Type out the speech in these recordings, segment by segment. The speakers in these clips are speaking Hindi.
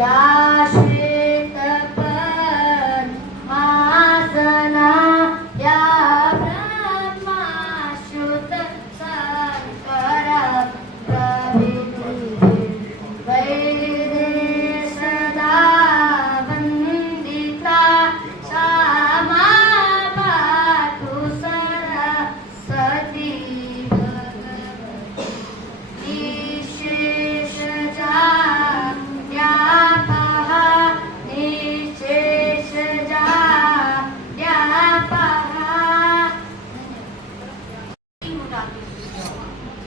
या श्वेतपद्मासना या ब्रह्माच्युत शंकर प्रभृतिर्वैदे सदा वन्दिता सा मा पातु सरस्वती भगवती निशेषजाड्यापः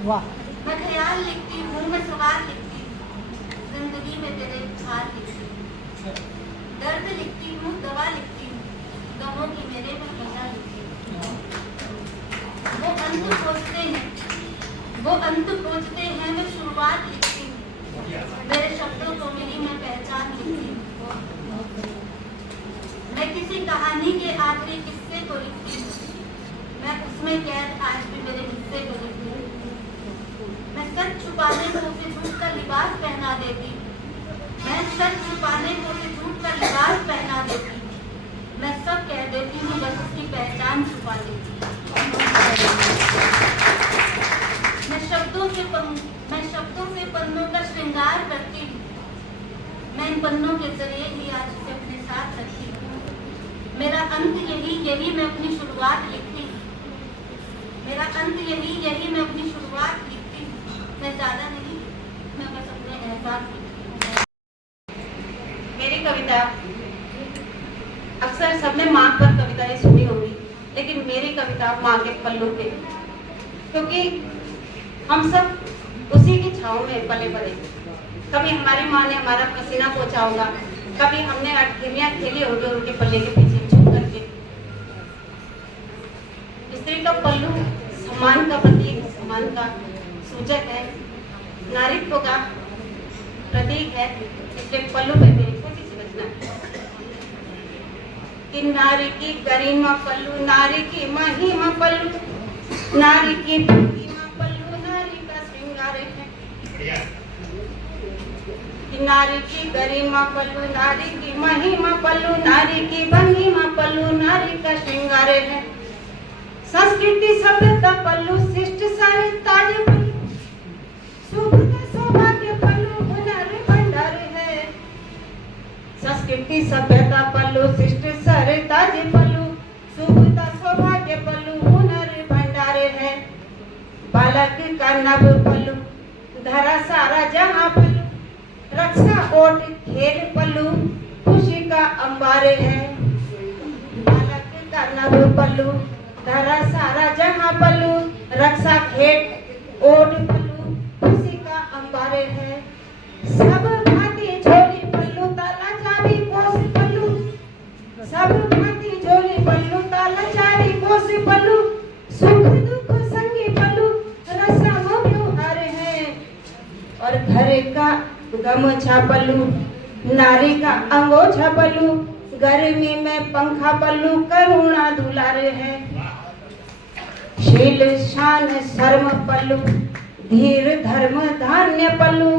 वाह। मैं ख्याल लिखती हूँ, मैं सवाल लिखती हूँ, जिंदगी में तेरे हाल लिखती हूँ, दर्द लिखती हूँ, दवा लिखती हूँ, गमों की मेरे में मजा लिखती हूँ। वो अंत खोजते हैं, मैं शुरुआत लिखती हूँ, मेरे शब्दों को मेरी मैं पहचान लिखती हूँ। मैं किसी कहानी के आखिरी किस्से को लिखती हूँ, मैं उसमें कैद आज भी मेरे हिस्से को लिखती हूँ। मैं सच छुपाने को उसे झूठ का लिबास पहना देती, मैं सच छुपाने को उसे झूठ का लिबास पहना देती, मैं सब कह देती हूँ, बस उसकी पहचान छुपा देती। मैं शब्दों से पन्नों का श्रृंगार करती हूँ, मैं इन पन्नों के जरिए ही आज उसे अपने साथ रखती हूँ। मेरा अंत यही मैं अपनी शुरुआत लिखती हूँ, मेरा अंत यही मैं अपनी शुरुआत लिखती हूँ। मैं ज्यादा नहीं, मैं बस अपने एहसास लिखती हूँ। मेरी कविता अक्सर सबने माँ पर कविताएं सुनी होगी, लेकिन मेरी कविता माँ के पल्लू पे, क्योंकि हम सब उसी की छाँव में पले बड़े। कभी हमारी माँ ने हमारा पसीना पोंछा होगा, कभी हमने अठखेलियाँ खेली होगी उनके पल्ले के पीछे छुप करके। स्त्री का पल्लू सम्मान का प्रतीक, सम्मान का सूचक है, नारीत्व का प्रतीक है, इसलिए पल्लू पे मेरी छोटी सी रचना है कि नारी की गरिमा पल्लू, नारी की महिमा पल्लू, नारी की महिमा पल्लू, नारी का श्रृंगार है। कि नारी की गरिमा पल्लू, नारी की महिमा पल्लू, नारी की महिमा पल्लू, नारी का श्रृंगार है। संस्कृति सभ्यता पल्लू, शिष्ट सारे ताजे पल्लू, सुखद सौभाग्य पल्लू, हुनर भंडार है। संस्कृति सभ्यता पल्लू, शिष्ट सारे ताजे पल्लू, सुखद सौभाग्य पल्लू, हुनर भंडार है। बालक का नभ पल्लू, धरा सारा जहां पल्लू, रक्षा ओट खेल पल्लू, खुशी का अंबार है। बालक का नभ पल्लू, धरा सारा जहां पल्लू, रक्षा खेत ओट पल्लू, खुशी का अंबार है। सब भांति झोली पल्लू, ताला चाबी कोस पल्लू, सब भांति झोली पल्लू, ताला चाबी कोस पल्लू, सुख दुख संगी पल्लू, रसम व्यवहार है। और घर का गमछा पल्लू, नारी का अंगोछा पल्लू, गर्मी में पंखा पल्लू, करुणा दुलार है। शील शान शर्म पल्लू, धीर धर्म धान्य पल्लू,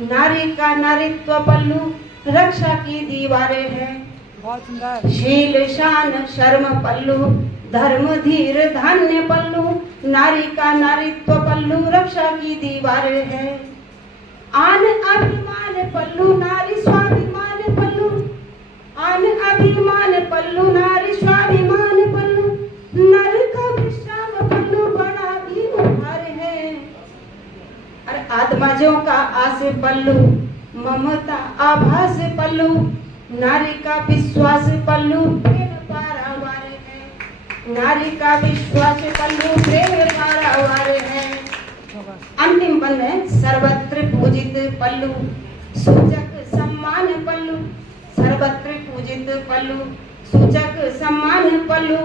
नारी का नारित्व पल्लू, रक्षा की दीवारें हैं। शील शान शर्म पल्लू, धर्म धीर धान्य पल्लू, नारी का नारित्व पल्लू, रक्षा की दीवारें हैं। आन अभिमान पल्लू, नारी स्वाभिमान पल्लू, आन अभिमान पल्लू, नारी स्वाभिमान पल्लू, नर का विश्राम पल्लू, बड़ा भी उपहार है। और आत्माजों का आस पल्लू, ममता आभास पल्लू, नारी का विश्वास पल्लू, प्रेम पारावार है। नारी का विश्वास पल्लू, प्रेम पारावार है। अंतिम बंद है, सर्वत्र पूजित पल्लू, सूचक सम्मान पल्लू, सर्वत्र पूजित पल्लू, सूचक सम्मान पल्लू,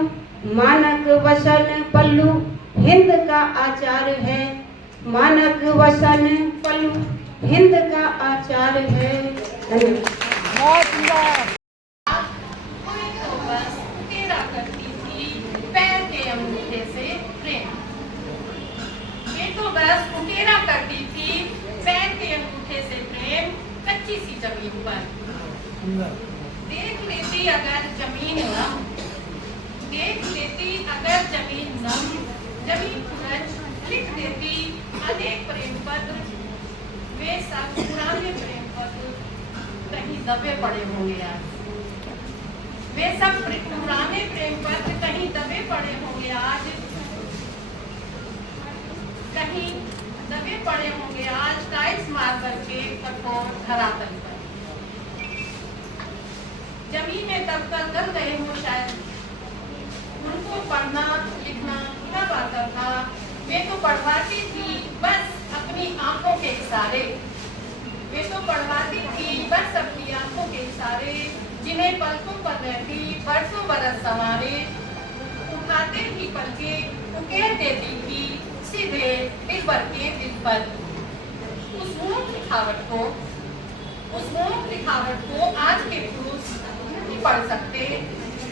मानक वसन पल्लू, हिंद का आचार है। मानक वसन पल्लू, हिंद का आचार है। धन्यवाद। कोई तो बस तेरा करती थी पैर के अंगूठे से प्रेम, ये तो बस उकेरा करती थी पैर के अंगूठे से प्रेम, कच्ची सी जमी पर। देख लेती अगर जमीन नम, देख लेती अगर जमीन नम, जमीन सूरज लिख देती अनेक प्रेम पत्र, वे सब पुराने प्रेम पत्र कहीं दबे पड़े होंगे आज। वे सब पुराने प्रेम पत्र कहीं दबे पड़े होंगे आज, कहीं दबे पड़े होंगे आज टाइल्स मार्बल के कठोर धरातल पर। जमीन में दबकर कर गए हो शायद, उनको पढ़ना लिखना कब आता था। वे तो पढ़वाती थी बस अपनी आंखों के इशारे, वे तो पढ़वाती थी बस अपनी आंखों के इशारे, जिन्हें पलकों पर रहती बरसों बरस संवारे। उठाते ही पलके उकेर देती थी सीधे दिल पर के दिल पर। उस मूक लिखावट को, उस मूक लिखावट को आज के पुरुष नहीं पढ़ सकते।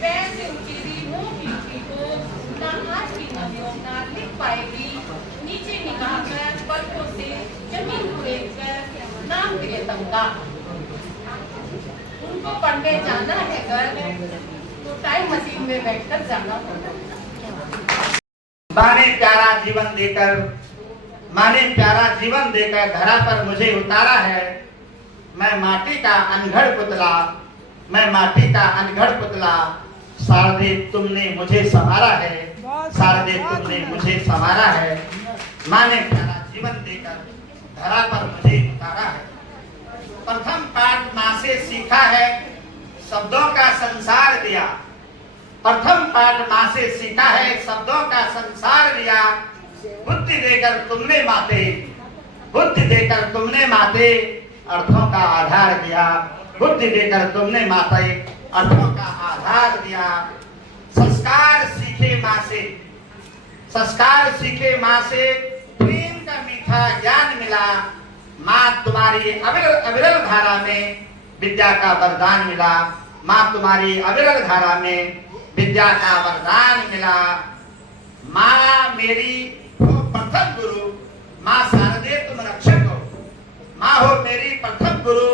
पैर से उकेरी मूक लिखी को ना आज की नदियों ना लिख पाएगी। नीचे निगाह कर पलकों से जमीन कुरेद कर नाम प्रियतम का। उनको पढ़ने जाना है घर तो टाइम मशीन में बैठकर जाना होगा। माँ ने प्यारा जीवन देकर, माँ ने प्यारा जीवन देकर धरा पर मुझे उतारा है। मैं माटी का अनघड़ पुतला, मैं माटी का अनघड़ पुतला। शारदे तुमने मुझे संवारा है, शारदे तुमने मुझे संवारा है। माँ ने प्यारा जीवन देकर धरा पर मुझे उतारा है। प्रथम पाठ माँ से सीखा है, शब्दों का संसार दिया। प्रथम पाठ माँ से सीखा है, शब्दों का संसार दिया। बुद्धि देकर तुमने माते, बुद्धि देकर तुमने माते अर्थों का आधार दिया। बुद्धि देकर तुमने माते अर्थों का आधार दिया। संस्कार सीखे माँ से, संस्कार सीखे माँ से प्रेम का मीठा ज्ञान मिला। माँ तुम्हारी अविरल धारा में विद्या का वरदान मिला। माँ तुम्हारी अविरल धारा में विद्या का वरदान मिला। माँ मेरी हो प्रथम गुरु, माँ शारदे तुम रक्षक हो। माँ हो मेरी प्रथम गुरु,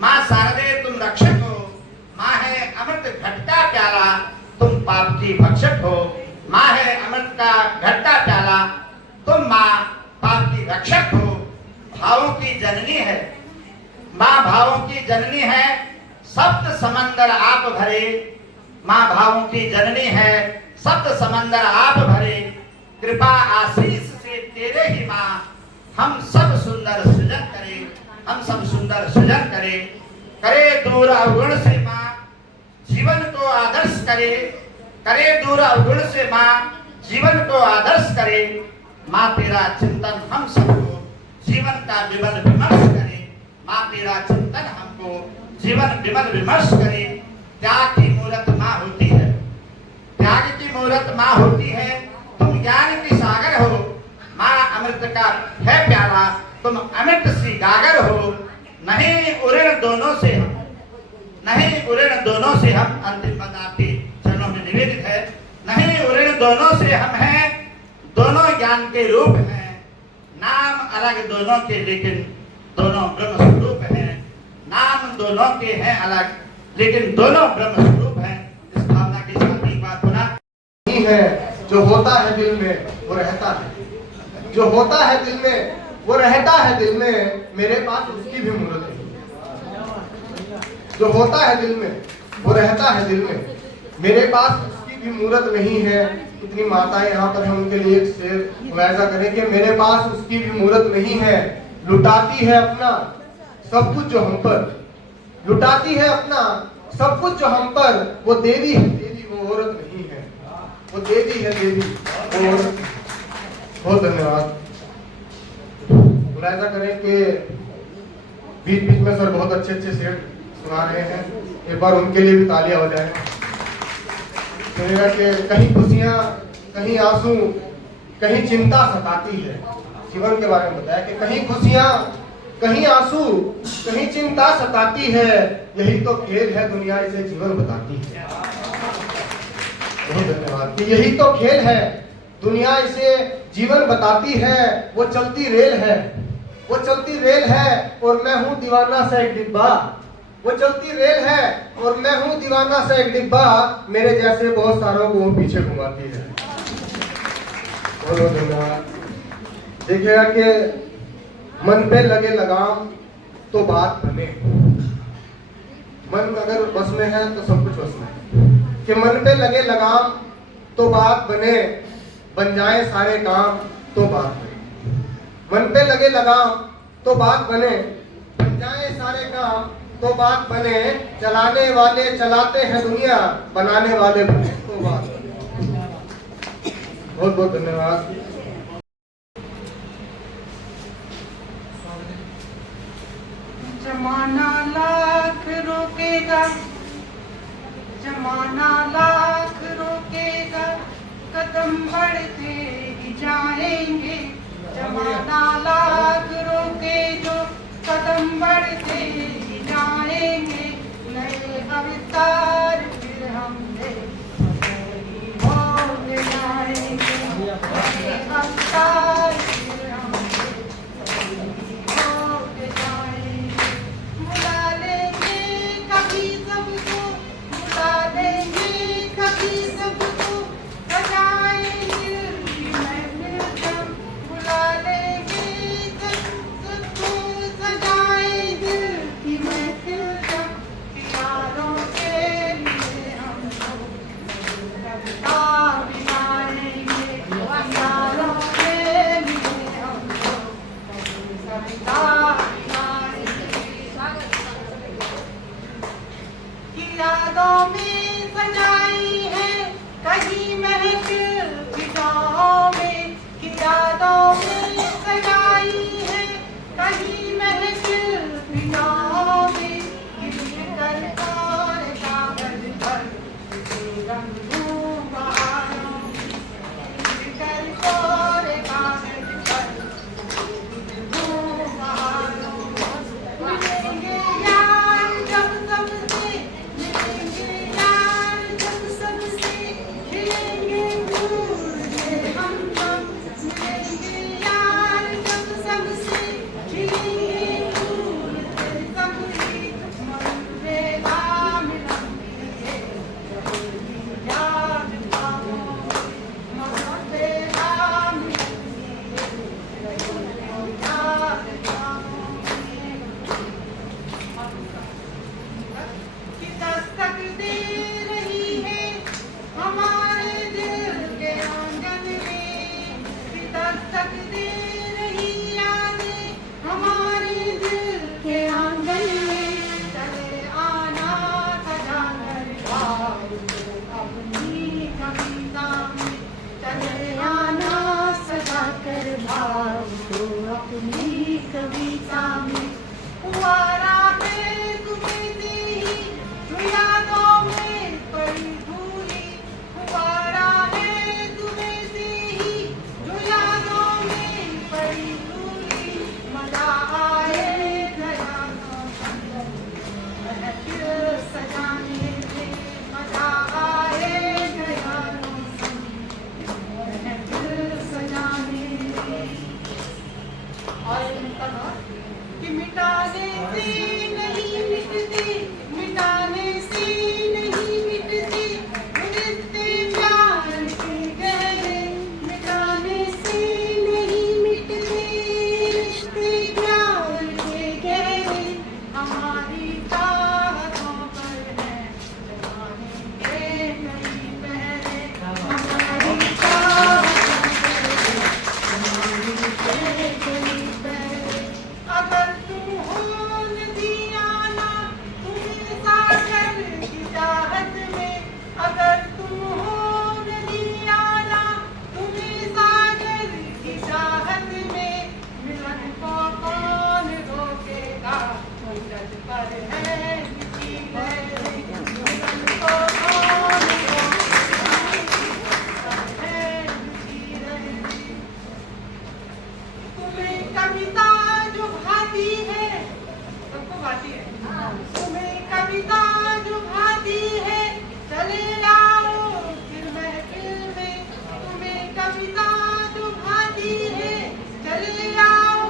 माँ शारदे तुम रक्षक हो। माँ है अमृत घटका प्याला, तुम पाप की भक्षक हो। माँ है अमृत का घटका प्याला, तुम माँ पाप की रक्षक हो। भावों की जननी है, माँ भावों की जननी है। सप्त समंदर आप भरे, माँ भावों की जननी है। सप्त समंदर आप भरे, कृपा आशीष से तेरे ही माँ हम सब सुंदर सृजन करें, हम सब सुंदर सृजन करें। करे दूर अवगुण से माँ जीवन को आदर्श करे, करे दूर अवगुण से माँ जीवन को आदर्श करे। माँ तेरा चिंतन हम सबको जीवन का विमल विमर्श करे। माँ तेरा चिंतन हमको जीवन विमल विमर्श करे। त्याग की मूर्त माँ होती है, त्याग की मूर्त माँ होती है। तुम ज्ञान की सागर हो, माँ अमृत का है प्यारा, तुम अमृत सी गागर हो। नहीं उऋण दोनों से हम, नहीं उऋण दोनों से हम, अंतिम पद आपके चरणों में निवेदित है। नहीं उऋण दोनों से हम हैं, दोनों ज्ञान के रूप हैं। नाम अलग दोनों के लेकिन दोनों ब्रह्म स्वरूप हैं। नाम दोनों के हैं अलग लेकिन दोनों ब्रह्म स्वरूप हैं। इस भावना के साथ एक बात पुनः है, जो होता है दिल में वो रहता है, जो होता है दिल में वो रहता है दिल में। मेरे पास उसकी भी मूर्त है, जो होता है दिल में वो रहता है दिल में। मेरे पास उसकी भी मूर्त नहीं है। इतनी माताएं यहाँ पर हम उनके लिए एक शेर मुलायजा करें कि मेरे पास उसकी भी मूर्त नहीं है। लुटाती है अपना सब कुछ जो हम पर, लुटाती है अपना सब कुछ जो हम पर। वो देवी है देवी, वो औरत नहीं है। वो देवी है देवी, वो औरत। बहुत धन्यवाद। मुलायजा करें कि बीच बीच में सर बहुत अच्छे अच्छे शेर सुना रहे हैं। एक बार उनके लिए भी तालियां हो जाए। सुनेगा कि कहीं खुशियां कहीं आंसू कहीं चिंता सताती है। जीवन के बारे में बताया कि कहीं खुशियां कहीं आंसू कहीं चिंता सताती है। यही तो खेल है दुनिया इसे जीवन बताती है। बहुत धन्यवाद। कि यही तो खेल है दुनिया इसे जीवन बताती है। वो चलती रेल है, वो चलती रेल है और मैं हूँ दीवाना सा एक डिब्बा। वो चलती रेल है और मैं हूँ दीवाना सा एक डिब्बा, मेरे जैसे बहुत सारों को वो पीछे घुमाती है। बहुत बहुत धन्यवाद। देखिएगा कि मन पे लगे लगाम तो बात बने। मन अगर बस में है तो सब कुछ बस में है। कि मन पे लगे लगाम तो बात बने, बन जाए सारे काम तो बात बने। मन पे लगे लगाम तो बात बने, बन जाए सारे काम तो बात बने। चलाने वाले चलाते हैं दुनिया, बनाने वाले बने तो बात बने। बहुत बहुत धन्यवाद। जमाना लाख रोकेगा, जमाना लाख रोकेगा, कदम बढ़ते ही जाएंगे। जमाना लाख रोके जो कदम बढ़ते ही जाएंगे। नए अवतार फिर हमने होने जाएंगे। नए अवतार फिर हमने होने जाएंगे। बुला लेंगे कभी सबको, बुला लेंगे कभी सबको, सजाएंगे महफिल जब। बुला लेंगे सबको, सजाएंगे महफिल जब। प्यारों के लिए हम कविता बनाएंगे। प्यारों के लिए हम कविता की यादों में सजाई है कहीं महफिल फिजाओं में। की यादों में सजाई है कहीं महफिल फिजाओं में। गिर कर और कागज पर रंगूं बहारों में। गिर कर और कागज पर रंगूं बहारों में। मिलेंगे यार जब सबसे, मिलेंगे यार जब सबसे, खिलेंगे फूल के हम सब। मिलेंगे यार जब सबसे, खिलेंगे फूल के सबसे। मनरेगा मिलती है याद पाओ, मनरेगा मिलती है याद पाओ। कि दस्तक दे रही है हमारे दिल के आंगन में। कि दस्तक दे रही यादें हमारे दिल के आंगन में। चले आना सजा कर भाव अपनी कविता में। चले आना सजा कर भाव तो अपनी कविता में। पुआरा है तुम्हें दे ही जो यादों में पड़ी धूली। पुआरा है तुम्हें दे ही जो यादों में पड़ी धूली। मजा आए यादों महफिल सजाने में। मजा आए यादों महफिल सजाने में। और कि मिटाने से नहीं मिटते, मिटाने से नहीं मिटते रिश्ते प्यार के गहरे। मिटाने से नहीं मिटते रिश्ते प्यार के गहरे। हमारी चाहतों पर है जमाने के कई पहरे। हमारी चाहतों पर है जमाने के कई पहरे। अगर तुम हो नदियाना तुम्हें सागर की चाहत में। अगर तुम हो नदियाना तुम्हें सागर की चाहत में। मिलन को कौन रोकेगा, सूरज पर है बिछी लहरें। मिलन को कौन रोकेगा, सूरज पर है बिछी लहरें। तुम्हें कविता जो भाती है, सबको भाती है। तुम्हें कविता जो भाती है, चले आओ फिर महफिल में। तुम्हें कविता जो भाती है, चले आओ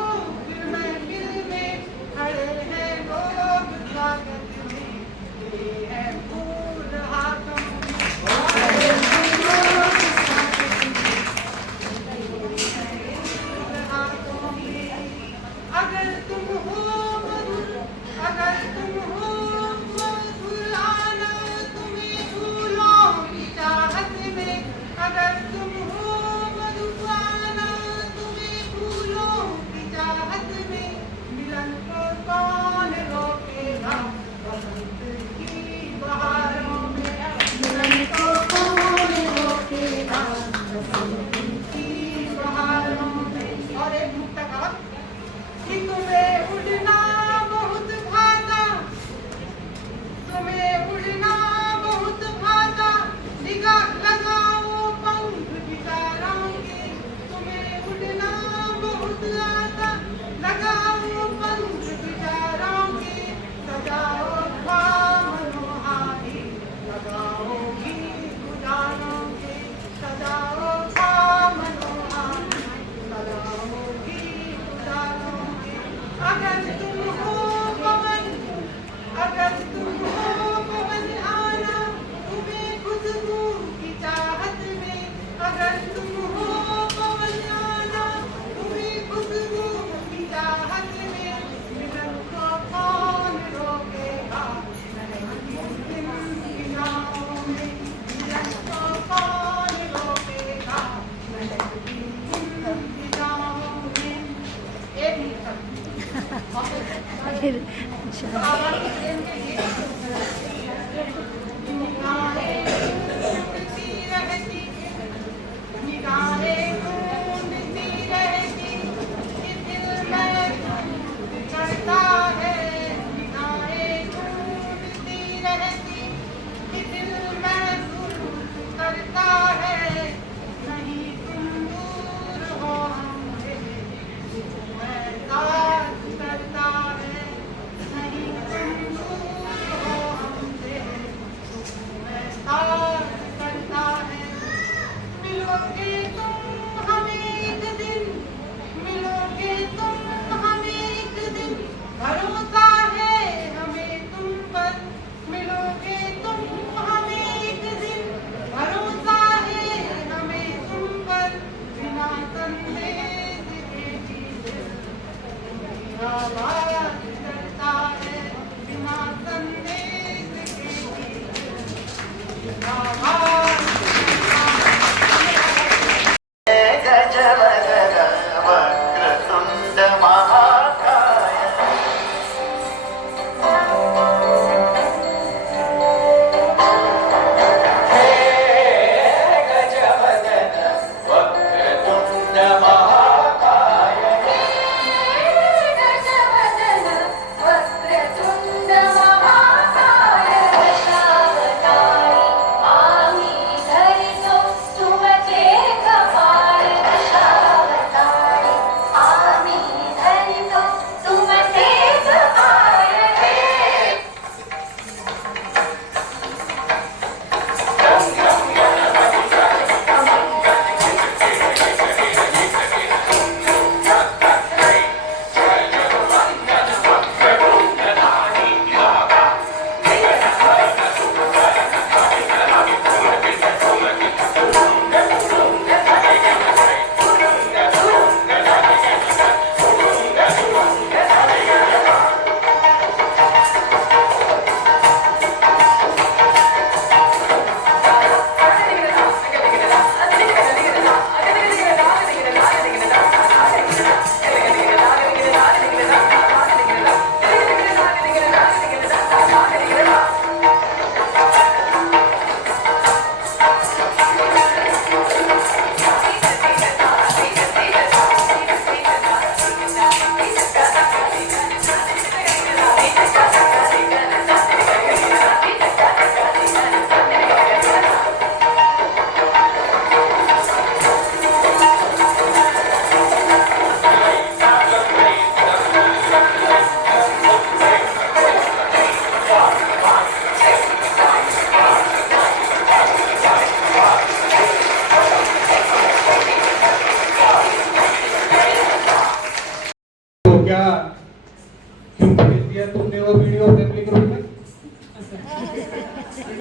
फिर महफिल में। खड़े हैं लोग स्वागत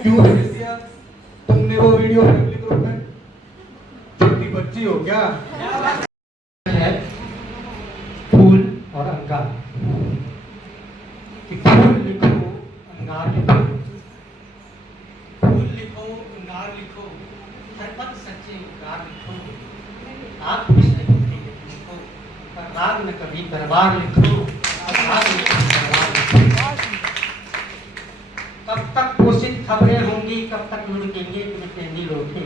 क्यों भेज दिया तुमने वो वीडियो फैमिली ग्रुप में? छोटी बच्ची हो क्या? है फूल और अंगार कि फूल लिखो अंगार लिखो, फूल लिखो अंगार लिखो, हर पल सच्चे उद्गार लिखो, आप विषय लिखो, पर राग न कभी दरबार लिखो, राग न कभी दरबार लिखो। कब तक पोषित खबरें होंगी, कब तक लुढ़केंगे बिन पेंदी लोटे,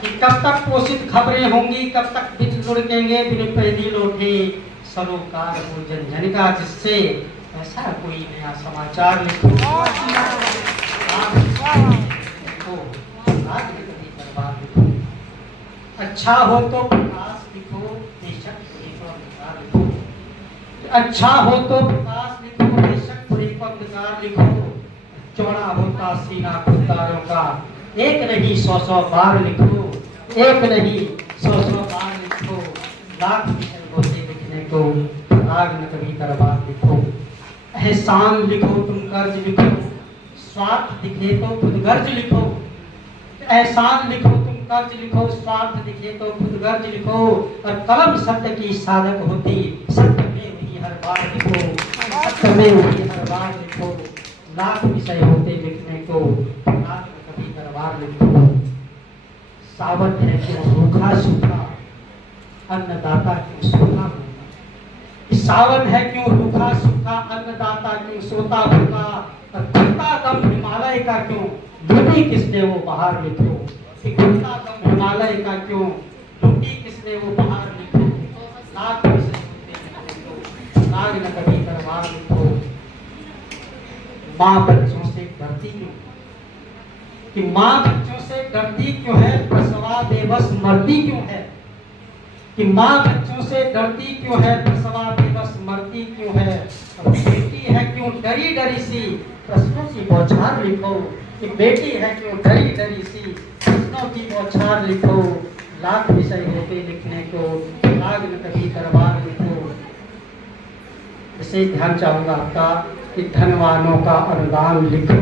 कि कब तक पोषित खबरें होंगी, कब तक बिन लुढ़केंगे बिन पेंदी लोटे, सरोकार हो जन जन का जिससे ऐसा कोई नया समाचार लिखो, अच्छा हो तो प्रकाश लिखो, बेशक बुरे को अंधकार लिखो, अच्छा हो तो प्रकाश लिखो, बेशक बुरे को अंधकार लिखो, चौड़ा होता सीना खुदारों का, एक नहीं 100 बार लिखो, एक नहीं 100 बार लिखो, लाख विषय होते लिखने को, राग न कभी दरबार लिखो, एहसान लिखो तुम कर्ज लिखो, स्वार्थ दिखे तो खुद गर्ज लिखो, एहसान लिखो तुम कर्ज लिखो, स्वार्थ दिखे तो खुद गर्ज लिखो, और कलम सत्य की साधक होती, सत्य में वही हर बार लिखो, सत्य में वही हर बार लिखो, लाख विषय होते लिखने को, राग न कभी दरबार लिखो, सावन है क्यों रूखा सूखा, अन्नदाता क्यों सूखा होगा, कि सावन है क्यों रूखा सूखा, अन्नदाता क्यों सोता भूखा, और घुटता दम हिमालय का क्यों, लूटी किसने वो बहार लिखो। कि घुटता दम हिमालय का क्यों, लूटी किसने वो बहार लिखो। लाख विषय नाग न कभी करवार लिखो। माँ बच्चों से डरती क्यों, कि माँ बच्चों से डरती क्यों है, प्रसवा बेबस मरती क्यों है। कि माँ बच्चों से डरती क्यों है, प्रसवा बेबस मरती क्यों है। और बेटी है क्यों डरी डरी सी, प्रश्नों की बौछार लिखो। कि बेटी है क्यों डरी डरी सी, प्रश्नों की बौछार लिखो। लाख विषय होते लिखने को, लाग न कभी दरबार लिखो। विशेष ध्यान चाहूंगा आपका कि धनवानों का अनुदान लिखो,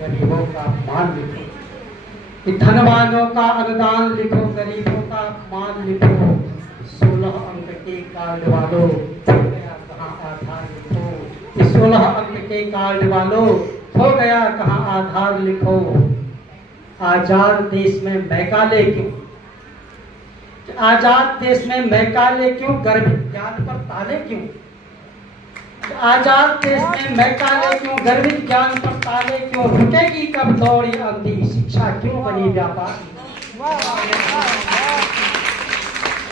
गरीबों का अपमान लिखो। कि धनवानों का अनुदान लिखो, गरीबों का अपमान लिखो। 16 अंक के कार्ड वालों, खो गया कहाँ आधार लिखो। कि 16 अंक के कार्ड वालों, खो गया कहाँ आधार लिखो। आजाद देश में मैकाले क्यों, आजाद देश में मैकाले क्यों, गर्भित ज्ञान पर ताले क्यों। आजाद देश में मैकाले क्यों, गर्वित ज्ञान पर ताले क्यों। रुकेगी कब दौड़ी अंधी, शिक्षा क्यों बनी व्यापार।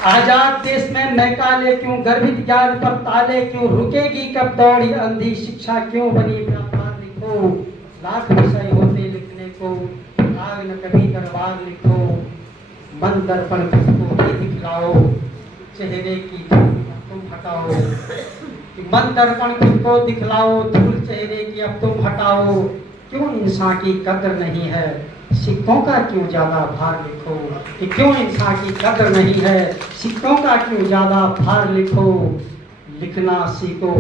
आजाद देश में मैकाले क्यों, गर्वित ज्ञान पर ताले क्यों। रुकेगी कब दौड़ी अंधी, शिक्षा क्यों बनी व्यापार लिखो। लाख विषय होते लिखने को, लाग न कभी दरबार लिखो। मन दर्पण को ही दिखलाओ, चेहरे की धूल तुम हटाओ। मन दर्पण खुद को दिखलाओ, धूल चेहरे की अब तुम हटाओ। क्यों इंसान की कदर नहीं है, सिक्कों का क्यों ज्यादा भार लिखो। कि क्यों इंसान की कदर नहीं है, सिक्कों का क्यों ज्यादा भार लिखो। लिखना सीखो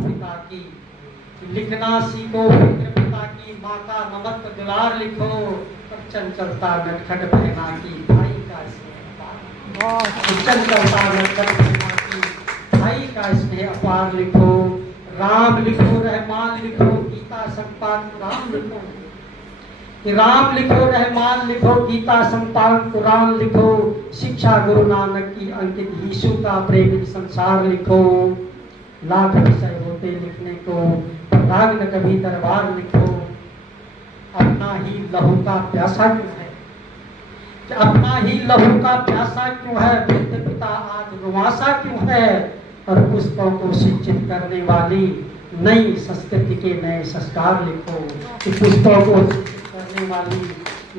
पिता की, लिखना सीखो पिता की, माँ का ममत्व दुलार लिखो। और चंचलता नटखट बहना की, भाई का स्नेह। चंचलता नटखट बहना की, भाई का स्नेह अपार लिखो। राम लिखो, रहमान लिखो, गीता संपादन कुरान लिखो। कि राम लिखो, रहमान लिखो, गीता संपादन कुरान लिखो। शिक्षा गुरु नानक की अंकित, यीशु का प्रेमित संसार लिखो। लाख विषय होते लिखने को, राग न कभी दरबार लिखो। अपना ही लहू का प्यासा क्यों है, कि अपना ही लहू का प्यासा क्यों है। वृद्ध पिता आज रुआसा क्यों है। और पुष्पों को शिक्षित करने वाली नई संस्कृति के नए संस्कार लिखो। कि पुष्पों को शिक्षित करने वाली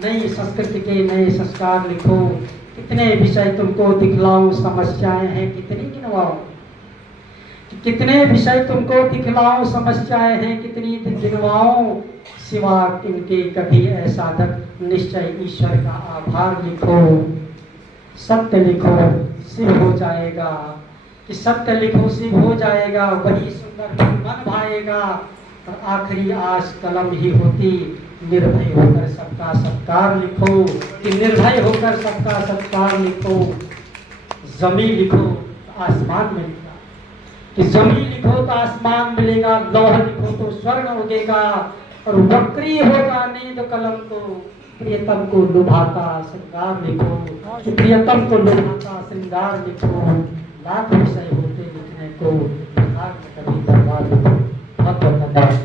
नई संस्कृति के नए संस्कार लिखो। कितने विषय तुमको दिखलाऊं, समस्याएं हैं कितनी गिनवाऊं। कितने विषय तुमको दिखलाऊं, समस्याएं हैं कितनी गिनवाऊं। सिवा इनके कभी ऐसा दत्त, निश्चय ईश्वर का आभार लिखो। सत्य लिखो सिद्ध हो जाएगा, कि सत्य लिखो सिद्ध हो जाएगा। वही सुंदर मन भाएगा। और आखिरी आस कलम ही होती, निर्भय होकर सबका सत्कार लिखो। कि निर्भय होकर सबका सत्कार लिखो। जमी लिखो तो आसमान मिलेगा, कि जमी लिखो तो आसमान मिलेगा। लौह लिखो तो स्वर्ण उगेगा। और वक्री होगा नींद कलम को, प्रियतम को लुभाता श्रृंगार लिखो। प्रियतम को लुभाता श्रृंगार लिखो। लाख विषय होते लिखने को, लाख कभी दरबार लिखो। बहुत बहुत धन्यवाद।